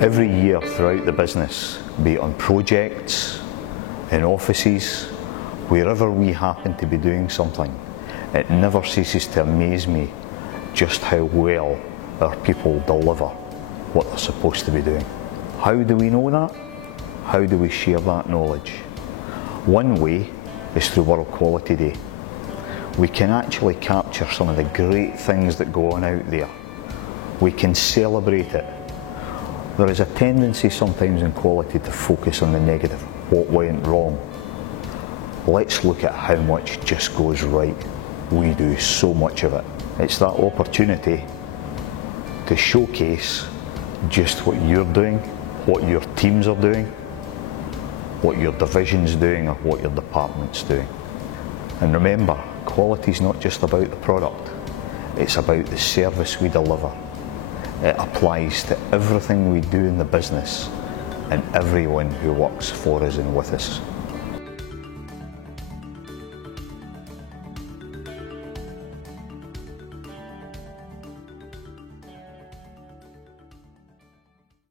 Every year throughout the business, be it on projects, in offices, wherever we happen to be doing something, it never ceases to amaze me just how well our people deliver what they're supposed to be doing. How do we know that? How do we share that knowledge? One way is through World Quality Day. We can actually capture some of the great things that go on out there. We can celebrate it. There is a tendency sometimes in quality to focus on the negative, what went wrong. Let's look at how much just goes right. We do so much of it. It's that opportunity to showcase just what you're doing, what your teams are doing, what your division's doing, or what your department's doing. And remember, quality is not just about the product, it's about the service we deliver. It applies to everything we do in the business and everyone who works for us and with us.